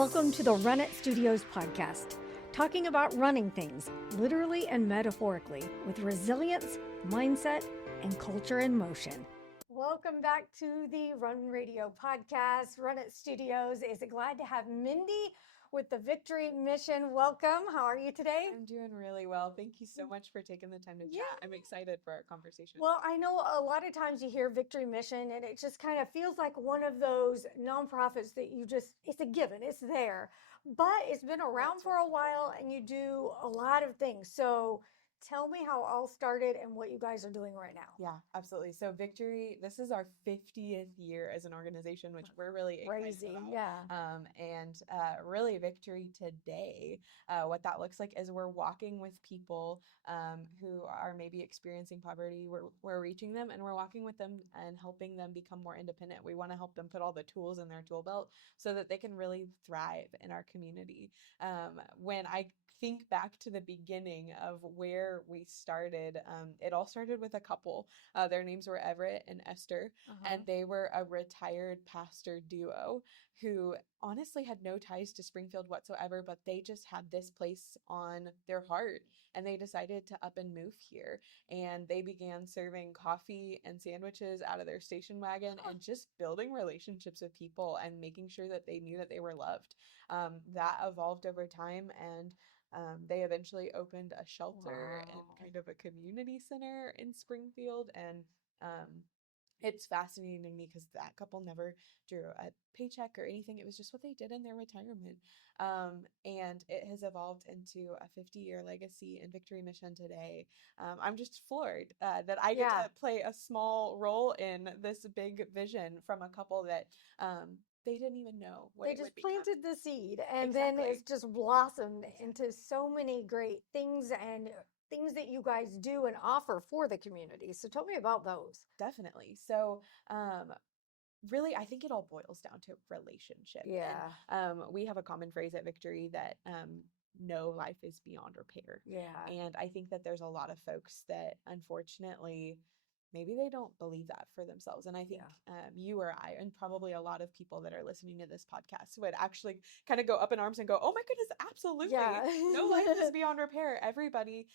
Welcome to the Run It Studios podcast, talking about running things, literally and metaphorically, with resilience, mindset, and culture in motion. Welcome back to the Run Radio podcast, Run It Studios. Is glad to have Mindy with the Victory Mission. Welcome. How are you today? I'm doing really well. Thank you so much for taking the time to chat. I'm excited for our conversation. Well, I know a lot of times you hear Victory Mission and it just kind of feels like one of those nonprofits that it's a given, it's there. But it's been around for a while and you do a lot of things. So tell me how it all started and what you guys are doing right now. Yeah, absolutely. So Victory, this is our 50th year as an organization, which we're really excited about. Yeah. And really Victory today, what that looks like is we're walking with people who are maybe experiencing poverty. We're reaching them and we're walking with them and helping them become more independent. We want to help them put all the tools in their tool belt so that they can really thrive in our community. When I think back to the beginning of where we started, it all started with a couple. Their names were Everett and Esther, and they were a retired pastor duo who honestly had no ties to Springfield whatsoever, but they just had this place on their heart and they decided to up and move here. And they began serving coffee and sandwiches out of their station wagon and just building relationships with people and making sure that they knew that they were loved. That evolved over time, and they eventually opened a shelter and kind of a community center in Springfield. And it's fascinating to me because that couple never drew a paycheck or anything. It was just what they did in their retirement. And it has evolved into a 50-year legacy in Victory Mission today. I'm just floored that I get to play a small role in this big vision from a couple that they didn't even know what they it just would planted become. the seed and then it's just blossomed into so many great things and things that you guys do and offer for the community. So tell me about those. Definitely. So really, I think it all boils down to relationship. Yeah. And we have a common phrase at Victory that no life is beyond repair. Yeah. And I think that there's a lot of folks that unfortunately maybe they don't believe that for themselves. And I think you or I, and probably a lot of people that are listening to this podcast, would actually kind of go up in arms and go, oh my goodness, absolutely. Yeah. No life is beyond repair. Everybody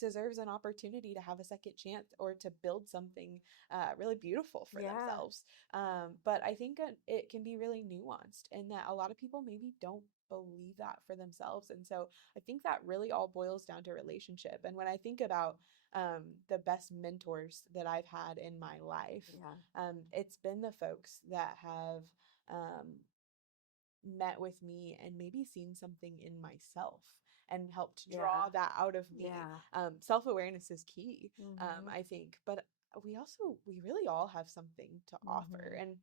deserves an opportunity to have a second chance or to build something really beautiful for themselves. But I think it can be really nuanced in that a lot of people maybe don't believe that for themselves. And so I think that really all boils down to relationship. And when I think about the best mentors that I've had in my life, it's been the folks that have met with me and maybe seen something in myself and helped draw that out of me. Self-awareness is key, I think, but we really all have something to offer. And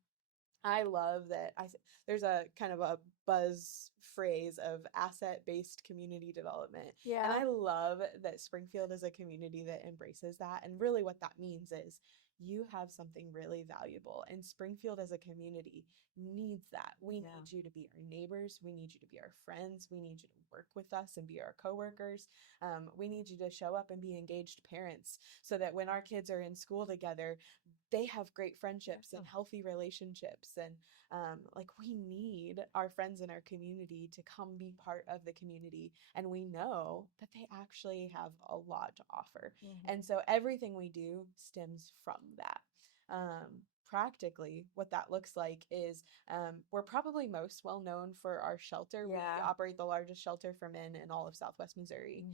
I love that there's a kind of a buzz phrase of asset-based community development. And I love that Springfield is a community that embraces that. And really what that means is you have something really valuable, and Springfield as a community needs that. We need you to be our neighbors. We need you to be our friends. We need you to work with us and be our coworkers. We need you to show up and be engaged parents so that when our kids are in school together, they have great friendships and healthy relationships. And we need our friends in our community to come be part of the community. And we know that they actually have a lot to offer. And so everything we do stems from that. Practically, what that looks like is we're probably most well known for our shelter. We operate the largest shelter for men in all of Southwest Missouri.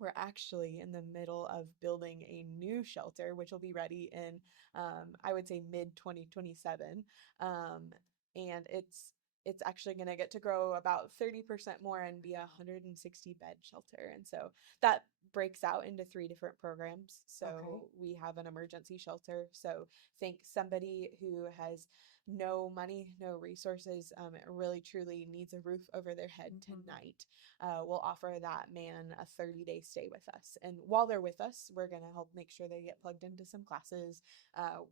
We're actually in the middle of building a new shelter, which will be ready in, I would say, mid-2027. And it's actually going to get to grow about 30% more and be a 160 bed shelter. And so that breaks out into 3 different programs. So we have an emergency shelter. So think somebody who has no money, no resources, really truly needs a roof over their head tonight. We'll offer that man a 30-day stay with us. And while they're with us, we're going to help make sure they get plugged into some classes.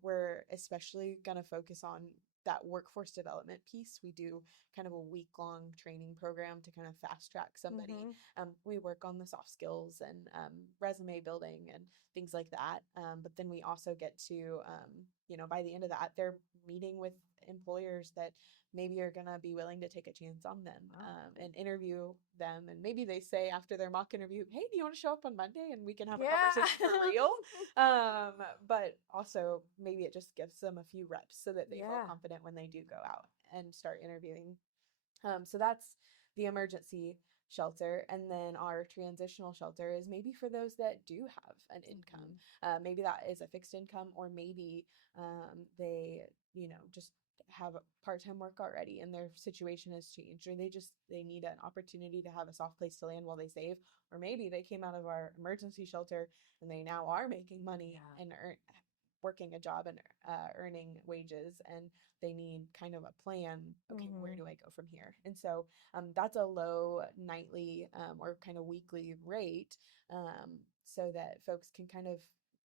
We're especially going to focus on that workforce development piece. We do kind of a week-long training program to kind of fast track somebody. We work on the soft skills and resume building and things like that. But then we also get to, by the end of that, they're meeting with employers that maybe are going to be willing to take a chance on them, and interview them. And maybe they say after their mock interview, hey, do you want to show up on Monday and we can have a conversation for real? But also maybe it just gives them a few reps so that they feel confident when they do go out and start interviewing. So that's the emergency shelter. And then our transitional shelter is maybe for those that do have an income. Maybe that is a fixed income, or maybe they, just have part-time work already and their situation has changed, or they need an opportunity to have a soft place to land while they save. Or maybe they came out of our emergency shelter and they now are making money and working a job and earning wages, and they need kind of a plan. Okay, where do I go from here? And so that's a low nightly or kind of weekly rate, so that folks can kind of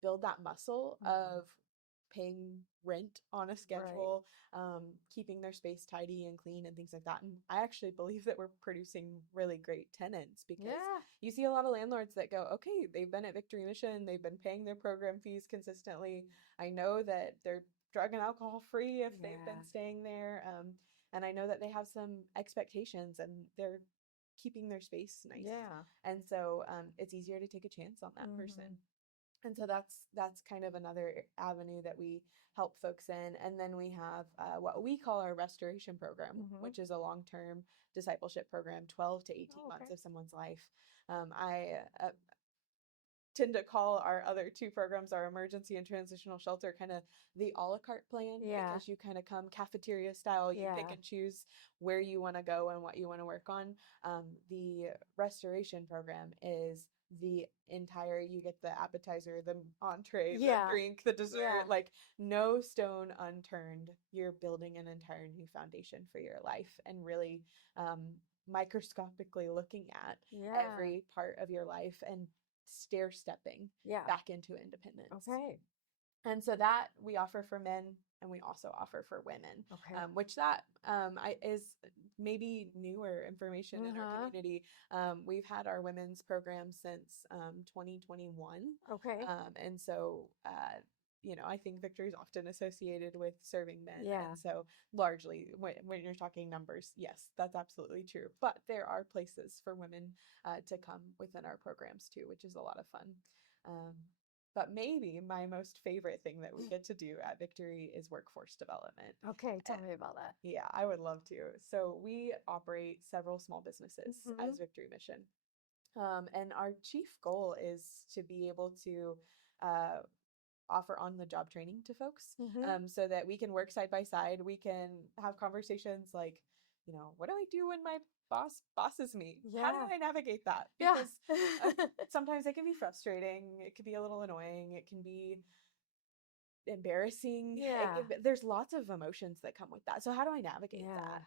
build that muscle of paying rent on a schedule, keeping their space tidy and clean and things like that. And I actually believe that we're producing really great tenants, because you see a lot of landlords that go, okay, they've been at Victory Mission, they've been paying their program fees consistently. I know that they're drug and alcohol free if they've been staying there. And I know that they have some expectations and they're keeping their space nice. And so it's easier to take a chance on that person. And so that's kind of another avenue that we help folks in. And then we have what we call our restoration program, which is a long-term discipleship program, 12 to 18 months of someone's life. I tend to call our other two programs, our emergency and transitional shelter, kind of the a la carte plan, because you kind of come cafeteria style. You pick and choose where you want to go and what you want to work on. The restoration program is the entire, you get the appetizer, the entree, the drink, the dessert, like no stone unturned. You're building an entire new foundation for your life, and really microscopically looking at every part of your life and stair stepping back into independence. And so that we offer for men, and we also offer for women, which that is maybe newer information in our community. We've had our women's program since 2021. And so I think Victory is often associated with serving men. And so largely when you're talking numbers, yes, that's absolutely true. But there are places for women to come within our programs too, which is a lot of fun. But maybe my most favorite thing that we get to do at Victory is workforce development. Tell me about that. Yeah, I would love to. So we operate several small businesses as Victory Mission. And our chief goal is to be able to offer on-the-job training to folks, so that we can work side by side. We can have conversations like, what do I do when my boss bosses me? How do I navigate that? Because sometimes it can be frustrating. It can be a little annoying. It can be embarrassing. There's lots of emotions that come with that. So how do I navigate that?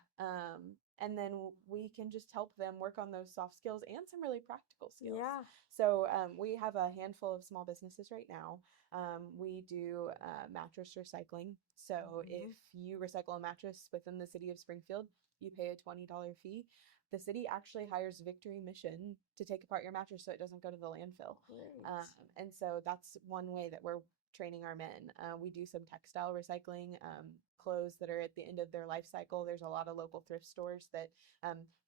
And then we can just help them work on those soft skills and some really practical skills. So we have a handful of small businesses right now. We do mattress recycling. So if you recycle a mattress within the city of Springfield, you pay a $20 fee. The city actually hires Victory Mission to take apart your mattress so it doesn't go to the landfill. And so that's one way that we're training our men. We do some textile recycling, clothes that are at the end of their life cycle. There's a lot of local thrift stores that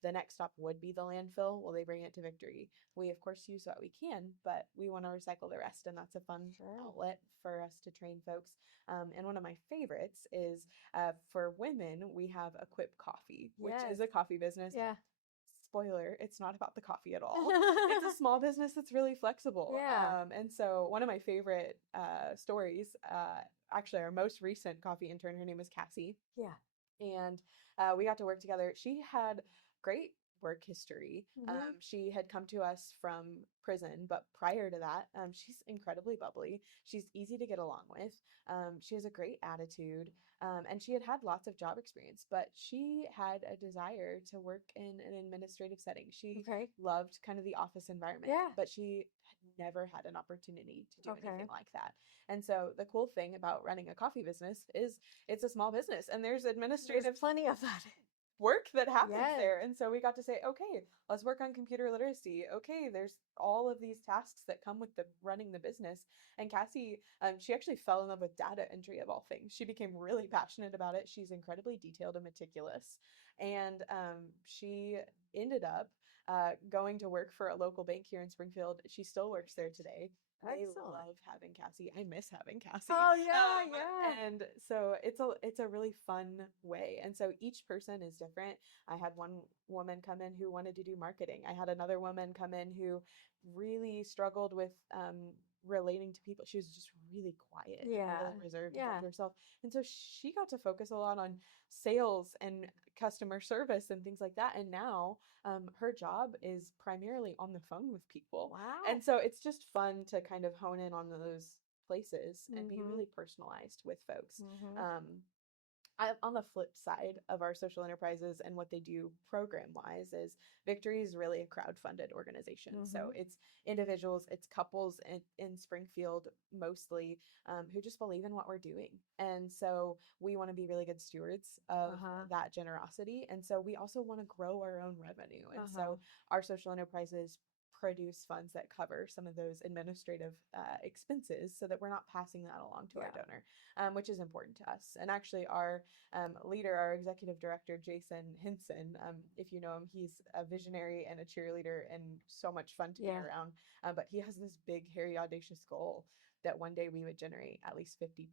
the next stop would be the landfill. Well, they bring it to Victory. We, of course, use what we can, but we want to recycle the rest, and that's a fun outlet for us to train folks. And one of my favorites is for women, we have Equip Coffee, which is a coffee business. Spoiler, it's not about the coffee at all. It's a small business that's really flexible. And so one of my favorite stories, actually our most recent coffee intern, her name is Cassie. And we got to work together. She had great work history. She had come to us from prison, but prior to that, she's incredibly bubbly. She's easy to get along with. She has a great attitude, and she had lots of job experience, but she had a desire to work in an administrative setting. She loved kind of the office environment, but she had never had an opportunity to do anything like that. And so the cool thing about running a coffee business is it's a small business, and there's plenty of that. work that happens there. And so we got to say, okay, let's work on computer literacy. Okay, there's all of these tasks that come with the running the business. And Cassie, she actually fell in love with data entry of all things. She became really passionate about it. She's incredibly detailed and meticulous. And she ended up going to work for a local bank here in Springfield. She still works there today. They love having Cassie. I miss having Cassie. Oh yeah, yeah. And so it's a really fun way. And so each person is different. I had one woman come in who wanted to do marketing. I had another woman come in who really struggled with relating to people. She was just really quiet, and really reserved with herself. And so she got to focus a lot on sales and customer service and things like that. And now her job is primarily on the phone with people. Wow. And so it's just fun to kind of hone in on those places and be really personalized with folks. On the flip side of our social enterprises and what they do program wise is Victory is really a crowd-funded organization. So it's individuals, it's couples in Springfield mostly who just believe in what we're doing. And so we want to be really good stewards of that generosity. And so we also want to grow our own revenue. And so our social enterprises produce funds that cover some of those administrative expenses so that we're not passing that along to our donor, which is important to us. And actually our leader, our executive director, Jason Henson, if you know him, he's a visionary and a cheerleader and so much fun to be around. But he has this big, hairy, audacious goal that one day we would generate at least 50%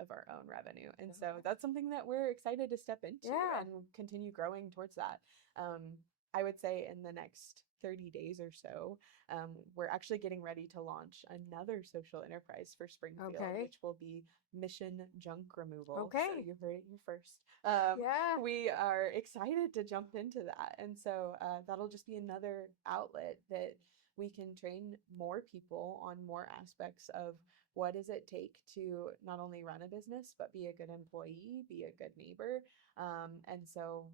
of our own revenue. And so that's something that we're excited to step into and continue growing towards that. I would say in the next 30 days or so, we're actually getting ready to launch another social enterprise for Springfield, which will be Mission Junk Removal. So you heard it here first. We are excited to jump into that. And so that'll just be another outlet that we can train more people on more aspects of what does it take to not only run a business, but be a good employee, be a good neighbor. And so,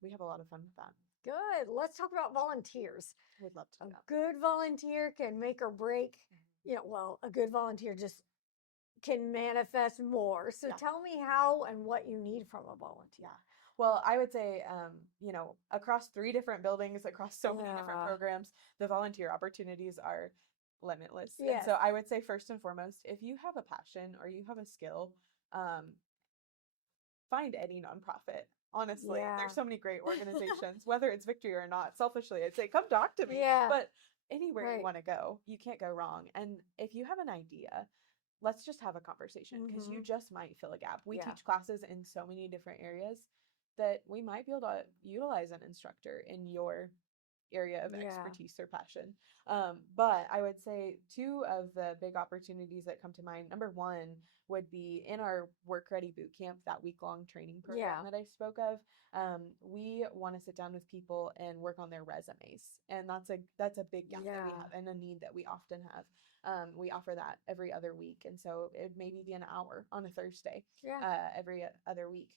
we have a lot of fun with that. Good. Let's talk about volunteers. We'd love to. A good volunteer can make or break. A good volunteer just can manifest more. So tell me how and what you need from a volunteer. Well, I would say, across 3 different buildings, across so many different programs, the volunteer opportunities are limitless. And so I would say first and foremost, if you have a passion or you have a skill, find any nonprofit. Honestly, there's so many great organizations, whether it's Victory or not. Selfishly, I'd say come talk to me. But anywhere you want to go, you can't go wrong. And if you have an idea, let's just have a conversation because you just might fill a gap. We teach classes in so many different areas that we might be able to utilize an instructor in your area of expertise or passion. But I would say 2 of the big opportunities that come to mind. Number 1 would be in our Work Ready Boot Camp, that week-long training program that I spoke of. We want to sit down with people and work on their resumes. And that's a big gap that we have and a need that we often have. We offer that every other week. And so it would maybe be an hour on a Thursday every other week.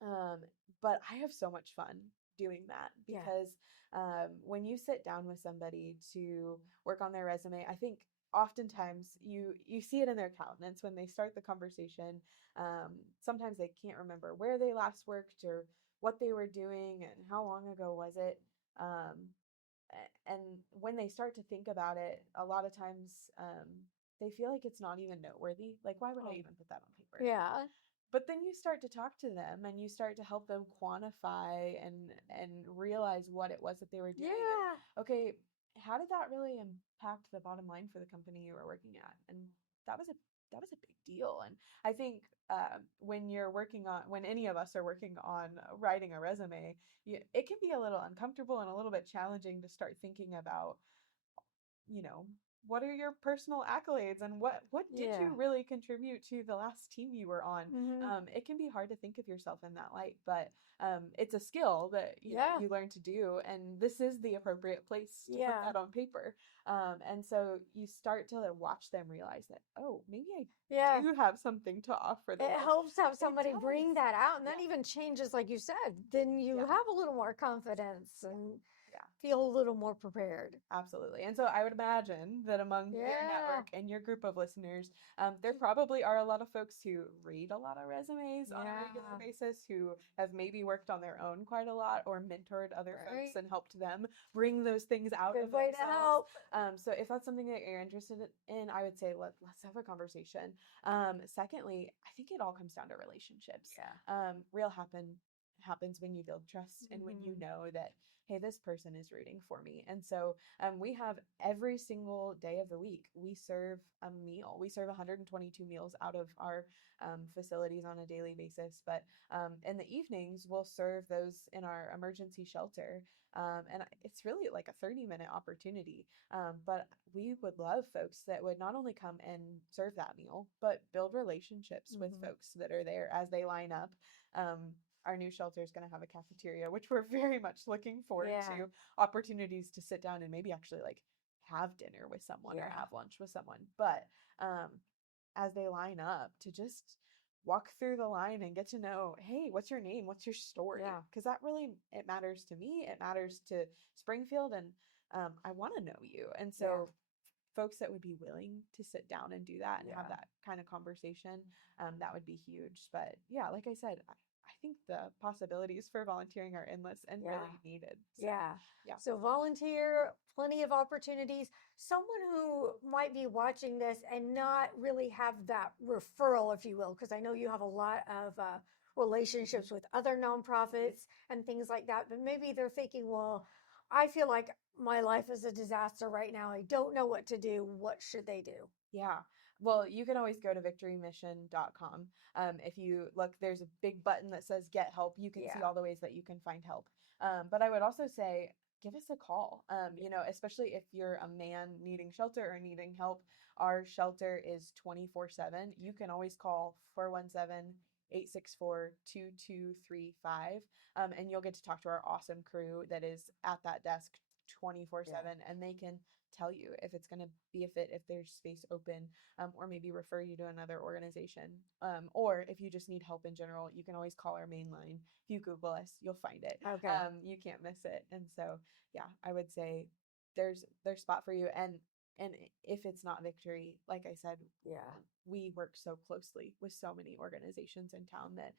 But I have so much fun doing that because when you sit down with somebody to work on their resume, I think oftentimes you see it in their countenance when they start the conversation. Sometimes they can't remember where they last worked or what they were doing and how long ago was it. And when they start to think about it, a lot of times they feel like it's not even noteworthy. Like, why would I even put that on paper? Yeah. But then you start to talk to them and you start to help them quantify and realize what it was that they were doing. Yeah. And, okay, how did that really impact the bottom line for the company you were working at? And that was a big deal. And I think when any of us are working on writing a resume, it can be a little uncomfortable and a little bit challenging to start thinking about, what are your personal accolades and what did you really contribute to the last team you were on? It can be hard to think of yourself in that light, but it's a skill that you learn to do, and this is the appropriate place to put that on paper. And so you start to watch them realize that, oh, maybe I do have something to offer them. It helps have somebody bring that out, and that even changes, like you said, then you have a little more confidence. And feel a little more prepared. Absolutely. And so I would imagine that among your network and your group of listeners, there probably are a lot of folks who read a lot of resumes on a regular basis, who have maybe worked on their own quite a lot or mentored other folks and helped them bring those things out of way themselves. To help. So if that's something that you're interested in, I would say let's have a conversation. Secondly, I think it all comes down to relationships. Real happens when you build trust and when you know that, hey, this person is rooting for me. And so we have every single day of the week, we serve a meal. We serve 122 meals out of our facilities on a daily basis. But in the evenings, we'll serve those in our emergency shelter. And it's really like a 30-minute opportunity. But we would love folks that would not only come and serve that meal, but build relationships with folks that are there as they line up. Our new shelter is going to have a cafeteria, which we're very much looking forward to. Opportunities to sit down and maybe actually like have dinner with someone or have lunch with someone. But as they line up, to just walk through the line and get to know, hey, what's your name? What's your story? Because that really, it matters to me. It matters to Springfield, and I want to know you. And so folks that would be willing to sit down and do that and have that kind of conversation, that would be huge. But yeah, like I said, I think the possibilities for volunteering are endless and really needed. So, So volunteer, plenty of opportunities. Someone who might be watching this and not really have that referral, if you will, because I know you have a lot of relationships with other nonprofits and things like that, but maybe they're thinking, well, I feel like my life is a disaster right now. I don't know what to do. What should they do? Yeah. Well, you can always go to victorymission.com. If you look, there's a big button that says get help. You can see all the ways that you can find help. But I would also say, give us a call. You know, especially if you're a man needing shelter or needing help, our shelter is 24/7. You can always call 417-864-2235. And you'll get to talk to our awesome crew that is at that desk 24/7, and they can tell you if it's going to be a fit, if there's space open, or maybe refer you to another organization. Or if you just need help in general, you can always call our main line. If you Google us, you'll find it. You can't miss it. And so, yeah, I would say there's spot for you. And if it's not Victory, like I said, we work so closely with so many organizations in town that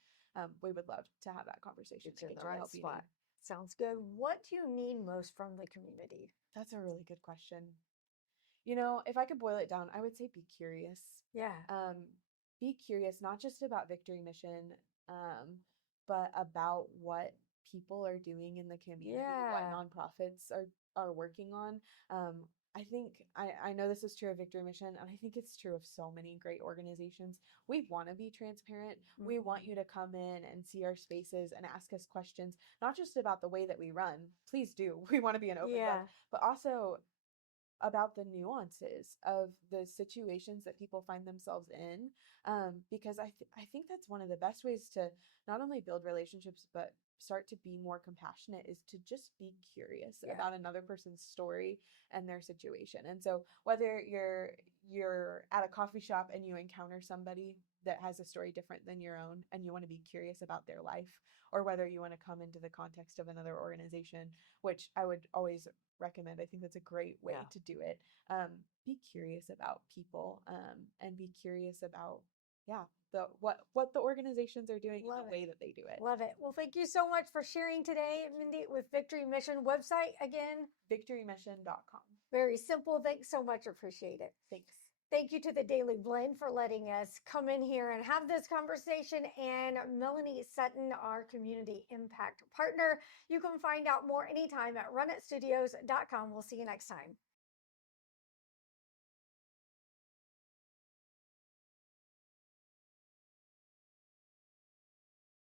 we would love to have that conversation. It's in the right spot. Sounds good. What do you need most from the community? That's a really good question. You know, if I could boil it down, I would say be curious. Be curious, not just about Victory Mission, but about what people are doing in the community, what nonprofits are working on. I think I know this is true of Victory Mission, and I think it's true of so many great organizations. We want to be transparent. We want you to come in and see our spaces and ask us questions, not just about the way that we run. Please do. We want to be an open book, but also about the nuances of the situations that people find themselves in, because I think that's one of the best ways to not only build relationships but start to be more compassionate, is to just be curious about another person's story and their situation. And so whether you're at a coffee shop and you encounter somebody that has a story different than your own and you want to be curious about their life, or whether you want to come into the context of another organization, which I would always recommend. I think that's a great way to do it. Be curious about people, and be curious about what the organizations are doing and the way that they do it. Love it. Well, thank you so much for sharing today, Mindy, with Victory Mission. Website again? victorymission.com. Very simple. Thanks so much. Appreciate it. Thanks. Thank you to the Daily Blend for letting us come in here and have this conversation, and Melanie Sutton, our community impact partner. You can find out more anytime at runitstudios.com. We'll see you next time.